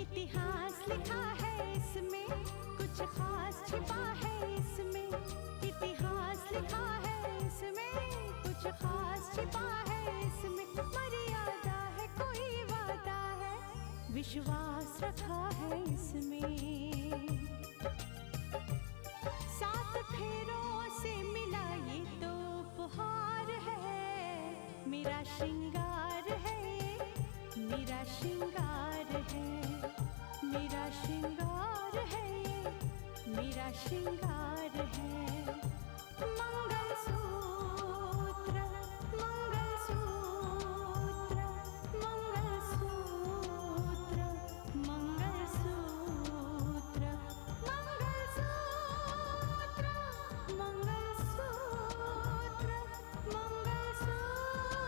इतिहास लिखा है इसमें, कुछ खास छिपा है इसमें। इतिहास लिखा है इसमें, कुछ खास छिपा है इसमें। मर्यादा है, कोई वादा है, विश्वास रखा है इसमें। सात फेरों से मिला ये तो उपहार है, मेरा श्रृंगार है, मेरा श्रृंगार है, मेरा श्रृंगार है, मेरा श्रृंगार है। मंगलसूत्र, मंगलसूत्र, मंगलसूत्र, मंगलसूत्र, मंगलसूत्र, मंगलसूत्र,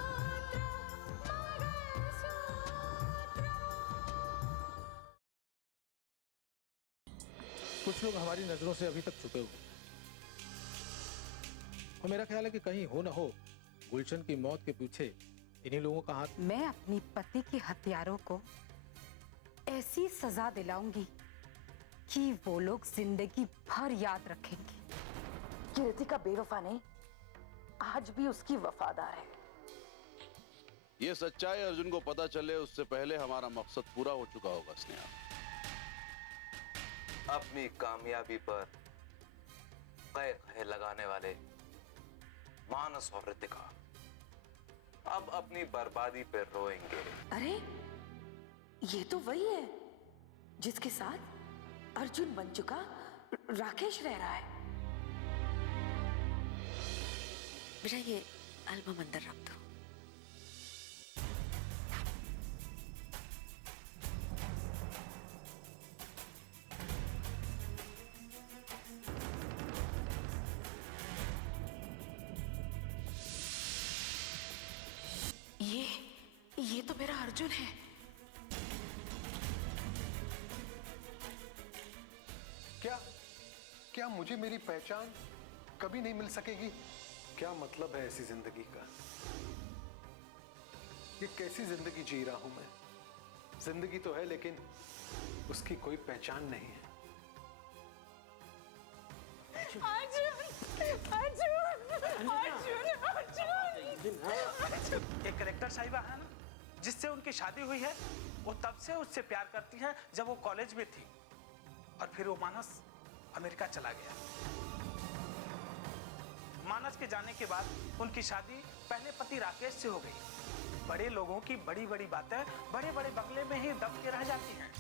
कुछ लोग हमारी नजरों से अभी तक छुपे हुए, और मेरा ख्याल है कि कहीं हो ना हो गुलशन की मौत के पीछे इन्हीं लोगों का हाथ। मैं अपनी पति के हत्यारों को ऐसी सजा दिलाऊंगी कि वो लोग जिंदगी भर याद रखेंगे कि रितिका बेवफा नहीं, आज भी उसकी वफादार है। ये सच्चाई अर्जुन को पता चले उससे पहले हमारा मकसद पूरा हो चुका होगा स्नेहा। अपनी कामयाबी पर कह लगाने वाले मानस और रितिका अब अपनी बर्बादी पर रोएंगे। अरे ये तो वही है जिसके साथ अर्जुन बन चुका राकेश रह रहा है। बेटा ये एल्बम अंदर रख दो। ये तो मेरा अर्जुन है। क्या मुझे मेरी पहचान कभी नहीं मिल सकेगी? क्या मतलब है ऐसी जिंदगी का? ये कैसी जिंदगी जी रहा हूं मैं? जिंदगी तो है लेकिन उसकी कोई पहचान नहीं है। अर्जुन, अर्जुन, अर्जुन, अर्जुन। एक कलेक्टर साहिबा है ना, जिससे उनकी शादी हुई है, वो तब से उससे प्यार करती है जब वो कॉलेज में थी, और फिर वो मानस अमेरिका चला गया। मानस के जाने के बाद उनकी शादी पहले पति राकेश से हो गई। बड़े लोगों की बड़ी बड़ी बातें बड़े बड़े बंगले में ही दब के रह जाती हैं।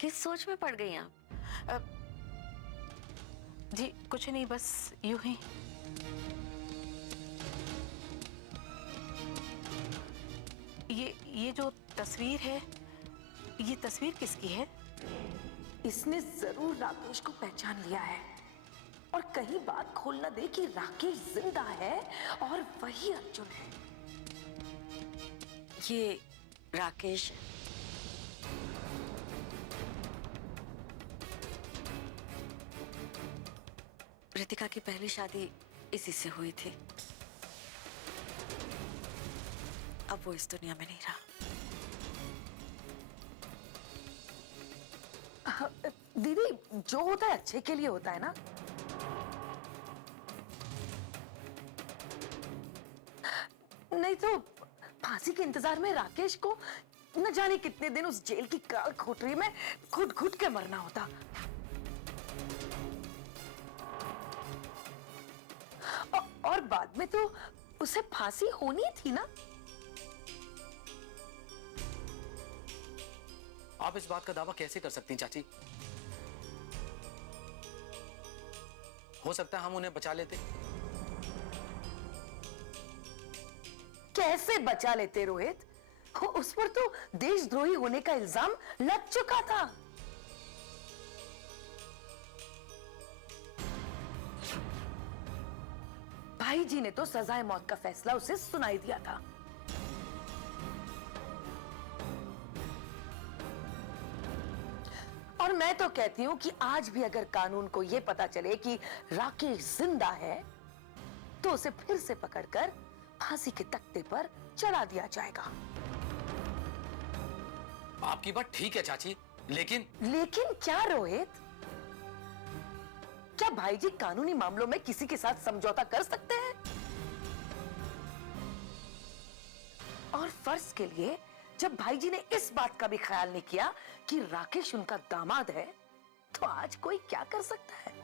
किस सोच में पड़ गई आप? जी कुछ नहीं, बस यूं ही। ये जो तस्वीर है, ये तस्वीर किसकी है? इसने जरूर राकेश को पहचान लिया है और कहीं बात खोल ना दे कि राकेश जिंदा है और वही अर्जुन है। ये राकेश रितिका की पहली शादी इसी से हुई थी। अब वो इस दुनिया में नहीं रहा। दीदी जो होता है अच्छे के लिए होता है ना। नहीं तो फांसी के इंतजार में राकेश को न जाने कितने दिन उस जेल की काल कोठरी में घुट घुट के मरना होता। और बाद में तो उसे फांसी होनी थी ना। आप इस बात का दावा कैसे कर सकती हैं चाची? हो सकता है हम उन्हें बचा लेते। कैसे बचा लेते रोहित? उस पर तो देशद्रोही होने का इल्जाम लग चुका था। जी ने तो सजाए मौत का फैसला उसे सुनाई दिया था। और मैं तो कहती हूं कि आज भी अगर कानून को यह पता चले कि राकेश जिंदा है तो उसे फिर से पकड़कर फांसी के तख्ते पर चढ़ा दिया जाएगा। आपकी बात ठीक है चाची, लेकिन क्या रोहित? क्या भाई जी कानूनी मामलों में किसी के साथ समझौता कर सकते हैं? और फर्ज के लिए जब भाई जी ने इस बात का भी ख्याल नहीं किया कि राकेश उनका दामाद है, तो आज कोई क्या कर सकता है?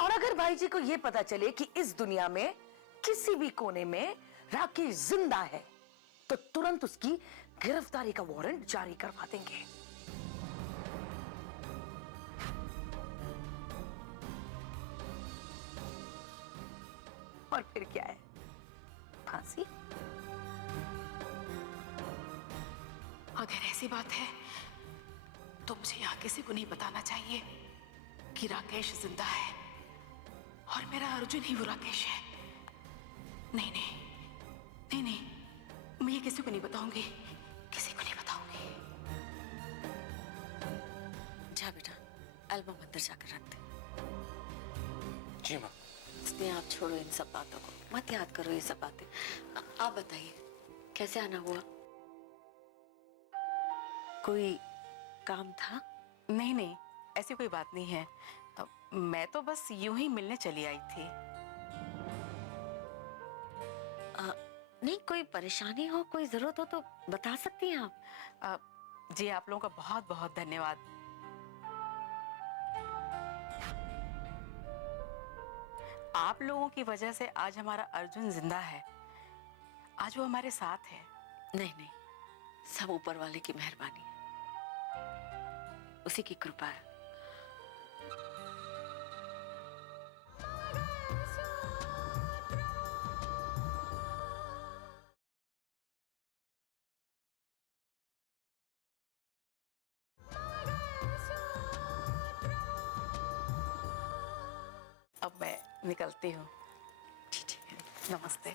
और अगर भाई जी को यह पता चले कि इस दुनिया में किसी भी कोने में राकेश जिंदा है, तो तुरंत उसकी गिरफ्तारी का वारंट जारी करवा देंगे। और फिर क्या है? फांसी। अगर ऐसी बात है तो मुझे यहाँ किसी को नहीं बताना चाहिए कि राकेश जिंदा है और मेरा अर्जुन ही वो राकेश है। नहीं नहीं नहीं नहीं, मैं ये किसी को नहीं बताऊंगी, किसी को नहीं बताऊंगी। जा बेटा, एल्बम अंदर जाकर रख दे। जी माँ। इसलिए आप छोड़ो इन सब बातों को, मत याद करो ये सब बातें। आप बताइए कैसे आना हुआ? कोई काम था? नहीं नहीं, ऐसी कोई बात नहीं है। मैं तो बस यूं ही मिलने चली आई थी। नहीं, कोई परेशानी हो, कोई जरूरत हो तो बता सकती हैं आप। जी आप लोगों का बहुत बहुत धन्यवाद। आप लोगों की वजह से आज हमारा अर्जुन जिंदा है, आज वो हमारे साथ है। नहीं नहीं, सब ऊपर वाले की मेहरबानी है, उसी की कृपा है। अब मैं निकलती हूँ। ठीक है, नमस्ते।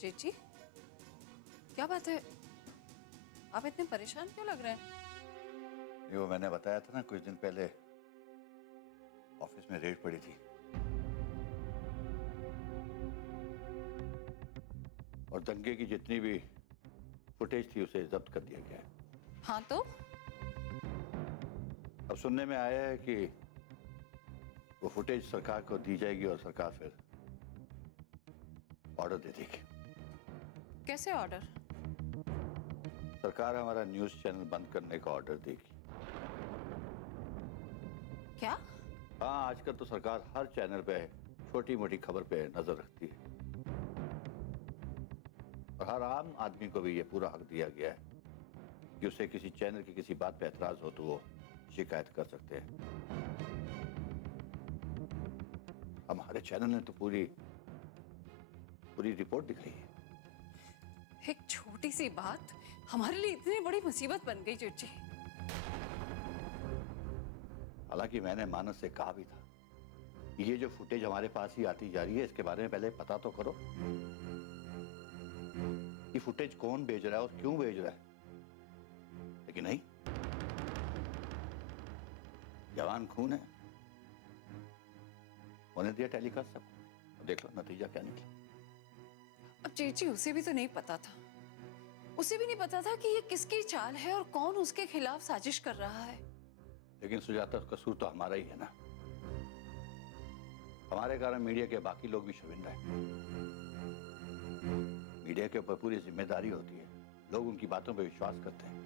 चेची, क्या बात है? आप इतने परेशान क्यों लग रहे हैं? वो मैंने बताया था ना, कुछ दिन पहले ऑफिस में रेड पड़ी थी और दंगे की जितनी भी फुटेज थी उसे जब्त कर दिया गया है। हाँ तो? अब सुनने में आया है कि वो फुटेज सरकार को दी जाएगी और सरकार फिर ऑर्डर दे देगी। कैसे ऑर्डर? सरकार हमारा न्यूज़ चैनल बंद करने का ऑर्डर देगी। क्या? हाँ, आजकल तो सरकार हर चैनल पे छोटी मोटी खबर पे नजर रखती है और हर आम आदमी को भी ये पूरा हक दिया गया है कि उसे किसी चैनल की किसी बात पे एतराज हो तो वो शिकायत कर सकते हैं। हमारे चैनल ने तो पूरी रिपोर्ट दिखाई है। एक छोटी सी बात हमारे लिए इतनी बड़ी मुसीबत बन गई चेची। हालांकि मैंने मानस से कहा भी था, ये जो फुटेज हमारे पास ही आती जा रही है इसके बारे में पहले पता तो करो। ये फुटेज कौन भेज रहा है और क्यों भेज रहा है, लेकिन नहीं, जवान खून है, उन्हें दिया टेलीकास्ट सब। देख लो नतीजा क्या निकला। अब चेची उसे भी तो नहीं पता था, उसे भी नहीं पता था कि ये किसकी चाल है और कौन उसके खिलाफ साजिश कर रहा है। लेकिन सुजाता, कसूर तो हमारा ही है ना। हमारे कारण मीडिया के बाकी लोग भी शर्मिंदा हैं। मीडिया के ऊपर पूरी जिम्मेदारी होती है, लोग उनकी बातों पर विश्वास करते हैं।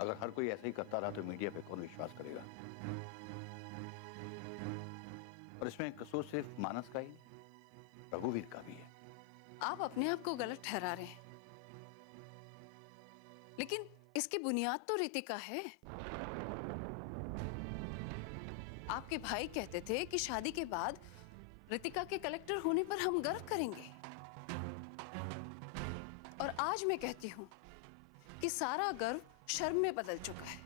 अगर हर कोई ऐसे ही करता रहा तो मीडिया पे कौन विश्वास करेगा? और इसमें कसूर सिर्फ मानस का ही नहीं, रघुवीर का भी है। आप अपने आप को गलत ठहरा रहे हैं, लेकिन इसकी बुनियाद तो रितिका है। आपके भाई कहते थे कि शादी के बाद रितिका के कलेक्टर होने पर हम गर्व करेंगे, और आज मैं कहती हूं कि सारा गर्व शर्म में बदल चुका है,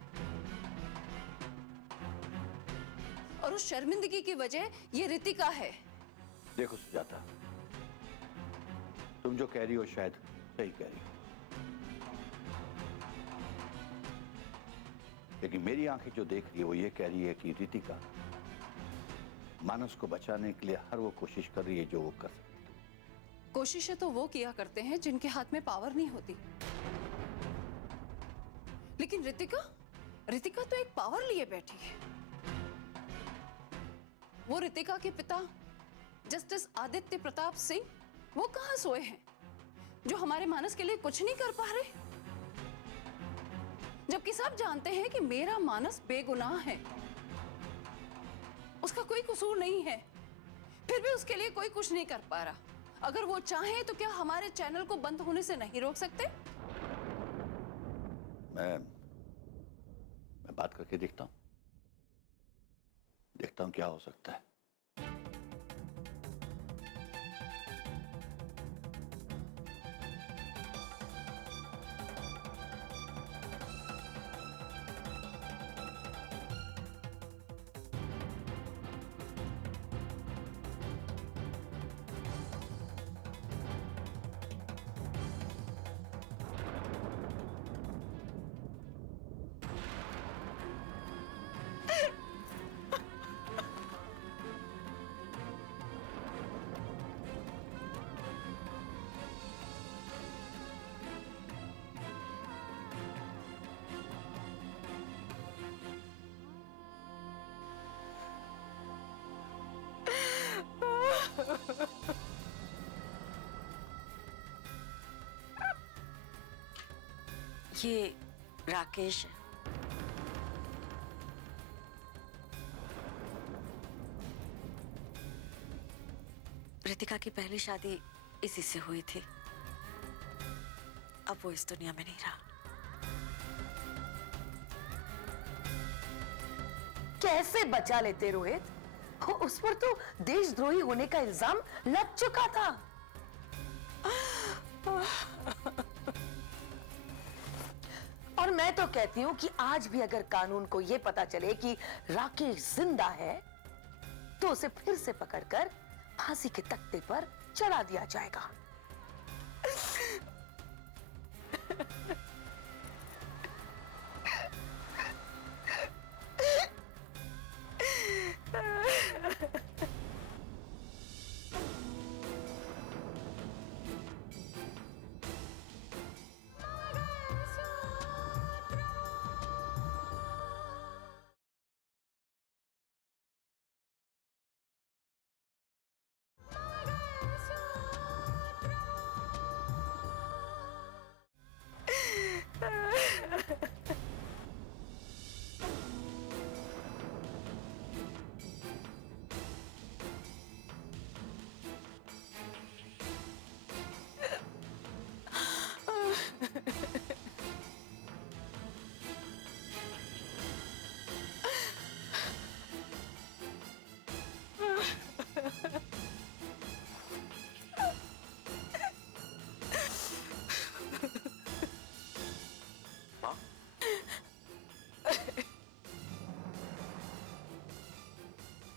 और उस शर्मिंदगी की वजह ये रितिका है। देखो सुजाता, तुम जो कह रही हो शायद सही कह रही हो, लेकिन मेरी आंखें जो देख रही है वो ये कह रही है कि रितिका मानस को बचाने के लिए हर वो कोशिश कर रही है जो वो कर सकती है। कोशिशें तो वो किया करते हैं जिनके हाथ में पावर नहीं होती, लेकिन रितिका तो एक पावर लिए बैठी है। वो रितिका के पिता जस्टिस आदित्य प्रताप सिंह, वो कहां सोए हैं, जो हमारे मानस के लिए कुछ नहीं कर पा रहे, जबकि सब जानते हैं कि मेरा मानस बेगुनाह है, उसका कोई कसूर नहीं है, फिर भी उसके लिए कोई कुछ नहीं कर पा रहा। अगर वो चाहे तो क्या हमारे चैनल को बंद होने से नहीं रोक सकते? मैं बात करके देखता हूं क्या हो सकता है। ये राकेश है। रितिका की पहली शादी इसी से हुई थी। अब वो इस दुनिया में नहीं रहा। कैसे बचा लेते रोहित? उस पर तो देशद्रोही होने का इल्जाम लग चुका था। और मैं तो कहती हूं कि आज भी अगर कानून को यह पता चले कि राकेश जिंदा है तो उसे फिर से पकड़कर फांसी के तख्ते पर चढ़ा दिया जाएगा।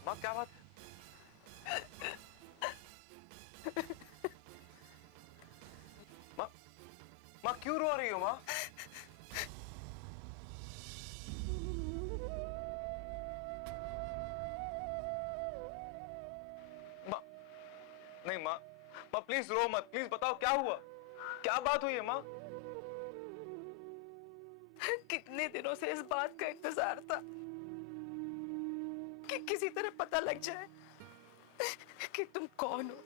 माँ क्या बात? माँ क्यों रो रही हो माँ? नहीं माँ, माँ प्लीज रो मत, प्लीज बताओ क्या हुआ, क्या बात हुई है माँ? कितने दिनों से इस बात का इंतजार था कि किसी तरह पता लग जाए कि तुम कौन हो,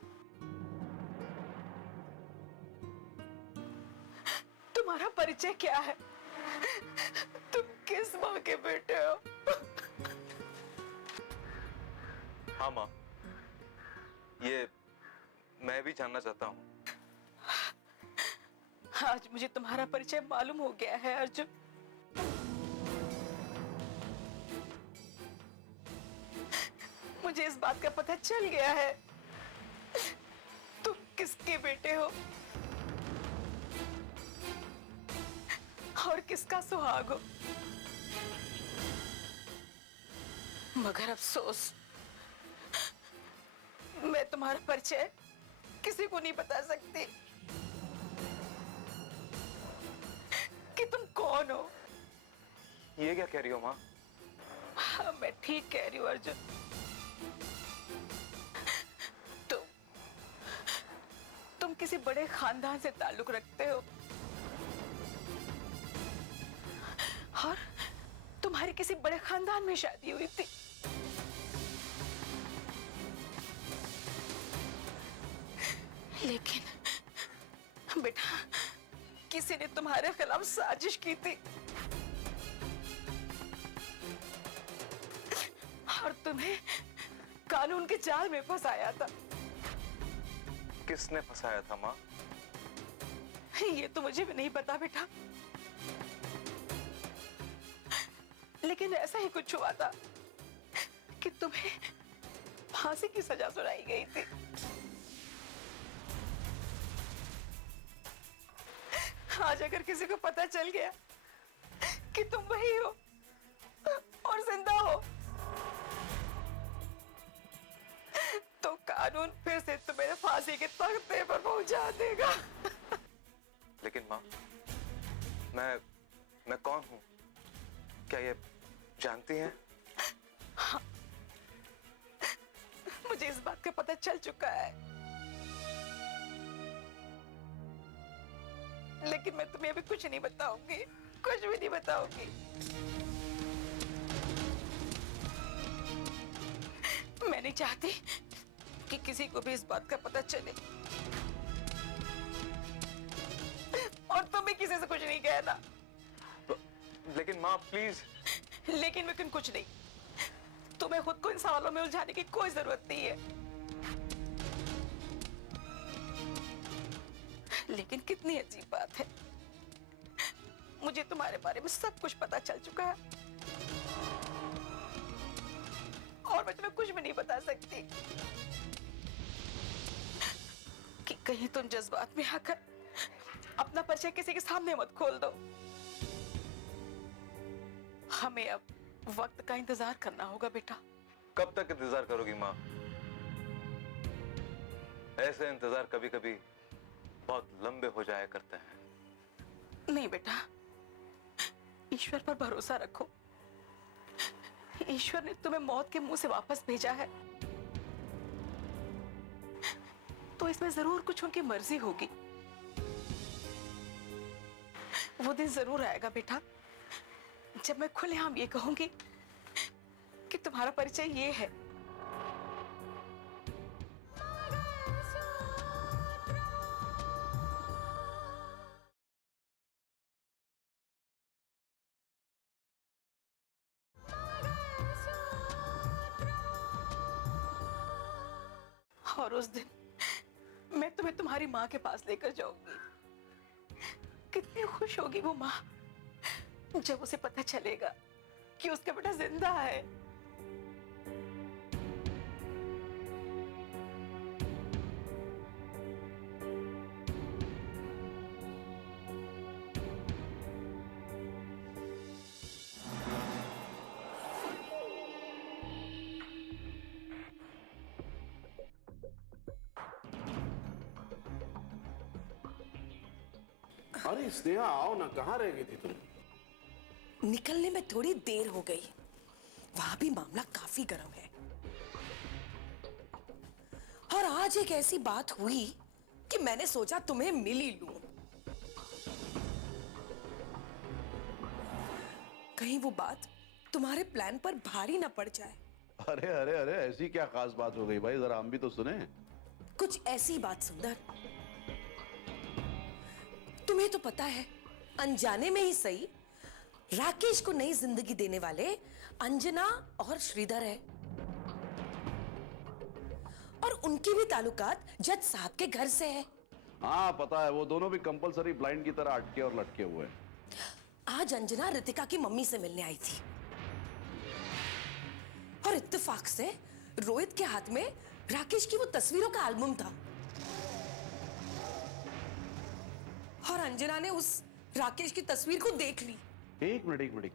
तुम्हारा परिचय क्या है, तुम किस माँ के बेटे हो। हाँ माँ, ये मैं भी जानना चाहता हूँ। आज मुझे तुम्हारा परिचय मालूम हो गया है अर्जुन। मुझे इस बात का पता चल गया है तुम किसके बेटे हो और किसका सुहाग हो। मगर अफसोस, मैं तुम्हारा परिचय किसी को नहीं बता सकती कि तुम कौन हो। ये क्या कह रही हो माँ? हाँ, मैं ठीक कह रही हूँ अर्जुन। तुम किसी बड़े खानदान से ताल्लुक रखते हो और तुम्हारी किसी बड़े खानदान में शादी हुई थी। लेकिन बेटा, किसी ने तुम्हारे खिलाफ साजिश की थी और तुम्हें कानून के जाल में फंसाया था। किसने फंसाया था माँ? ये तो मुझे भी नहीं पता बेटा, लेकिन ऐसा ही कुछ हुआ था कि तुम्हें फांसी की सजा सुनाई गई थी। आज अगर किसी को पता चल गया कि तुम वही हो और जिंदा हो, तो कानून फिर से तुम्हें फांसी के तख्ते पर पहुंचा देगा। लेकिन माँ, मैं कौन हूँ? क्या ये जानती हैं? हाँ, मुझे इस बात का पता चल चुका है, लेकिन मैं तुम्हें अभी कुछ नहीं बताऊंगी, कुछ भी नहीं बताऊंगी। मैं नहीं चाहती कि किसी को भी इस बात का पता चले और तुम भी किसी से कुछ नहीं कहना। लेकिन माँ प्लीज। लेकिन कुछ नहीं, तुम्हें खुद को इन सवालों में उलझाने की कोई जरूरत नहीं है। लेकिन कितनी अजीब बात है, मुझे तुम्हारे बारे में सब कुछ पता चल चुका है और मैं तुम्हें कुछ भी नहीं बता सकती कि कहीं तुम जज्बात में आकर अपना परिचय किसी के सामने मत खोल दो। हमें अब वक्त का इंतजार करना होगा बेटा। कब तक इंतजार करोगी माँ? ऐसे इंतजार कभी कभी बहुत लंबे हो जाया करते हैं। नहीं बेटा, ईश्वर पर भरोसा रखो। ईश्वर ने तुम्हें मौत के मुंह से वापस भेजा है, तो इसमें जरूर कुछ उनकी मर्जी होगी। वो दिन जरूर आएगा बेटा, जब मैं खुलेआम ये कहूंगी कि तुम्हारा परिचय ये है। और उस दिन मैं तुम्हें तुम्हारी माँ के पास लेकर जाऊंगी। कितनी खुश होगी वो माँ जब उसे पता चलेगा कि उसका बेटा जिंदा है। अरे स्नेहा, आओ ना, कहाँ रह गई थी तुम? निकलने में थोड़ी देर हो गई, वहां भी मामला काफी गर्म है। और आज एक ऐसी बात हुई कि मैंने सोचा तुम्हें मिल ही लूं। कहीं वो बात तुम्हारे प्लान पर भारी ना पड़ जाए। अरे अरे अरे, ऐसी क्या खास बात हो गई भाई, जरा हम भी तो सुने। कुछ ऐसी बात सुंदर, तुम्हें तो पता है अनजाने में ही सही, राकेश को नई जिंदगी देने वाले अंजना और श्रीधर है, और उनकी भी ताल्लुकात जज साहब के घर से है। हाँ पता है, वो दोनों भी कंपलसरी ब्लाइंड की तरह अटके और लटके हुए हैं। आज अंजना रितिका की मम्मी से मिलने आई थी और इत्तेफाक से रोहित के हाथ में राकेश की वो तस्वीरों का एल्बम था, और अंजना ने उस राकेश की तस्वीर को देख ली। एक मिनट,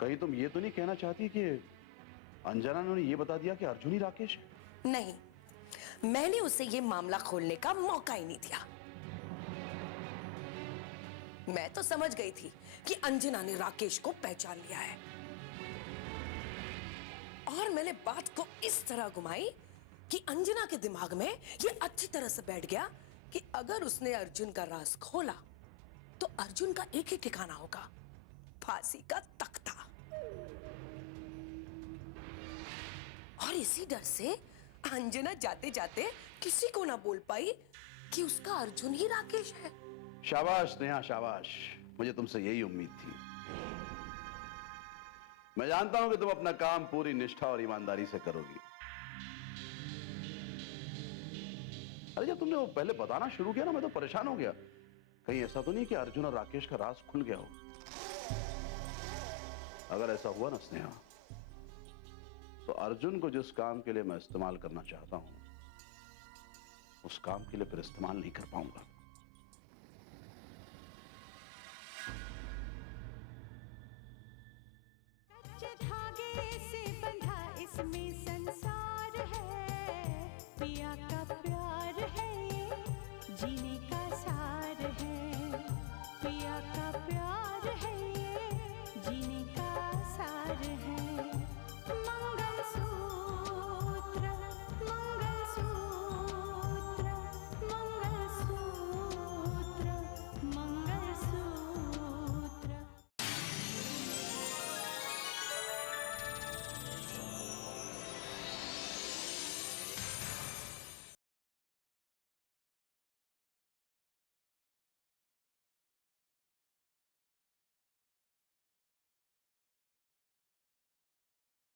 कहीं तुम ये तो नहीं कहना चाहती कि अंजना ने उन्हें ये बता दिया कि अर्जुन ही राकेश है? नहीं, मैंने उसे ये मामला खोलने का मौका ही नहीं दिया। मैं तो समझ गई थी कि अंजना ने राकेश को पहचान लिया है, और मैंने बात को इस तरह घुमाई कि अंजना के दिमाग में ये अच्छी तरह से बैठ गया कि अगर उसने अर्जुन का राज खोला तो अर्जुन का एक ही ठिकाना होगा, फांसी का तख्ता। और इसी डर से अंजना जाते जाते किसी को ना बोल पाई कि उसका अर्जुन ही राकेश है। शाबाश नेहा, शाबाश, मुझे तुमसे यही उम्मीद थी। मैं जानता हूं कि तुम अपना काम पूरी निष्ठा और ईमानदारी से करोगी। अरे जब तुमने वो पहले बताना शुरू किया ना, मैं तो परेशान हो गया। कहीं ऐसा तो नहीं कि अर्जुन और राकेश का राज खुल गया हो? अगर ऐसा हुआ ना स्नेहा, तो अर्जुन को जिस काम के लिए मैं इस्तेमाल करना चाहता हूं, उस काम के लिए फिर इस्तेमाल नहीं कर पाऊंगा। धागे से बंधा इसमें संसार है, पिया का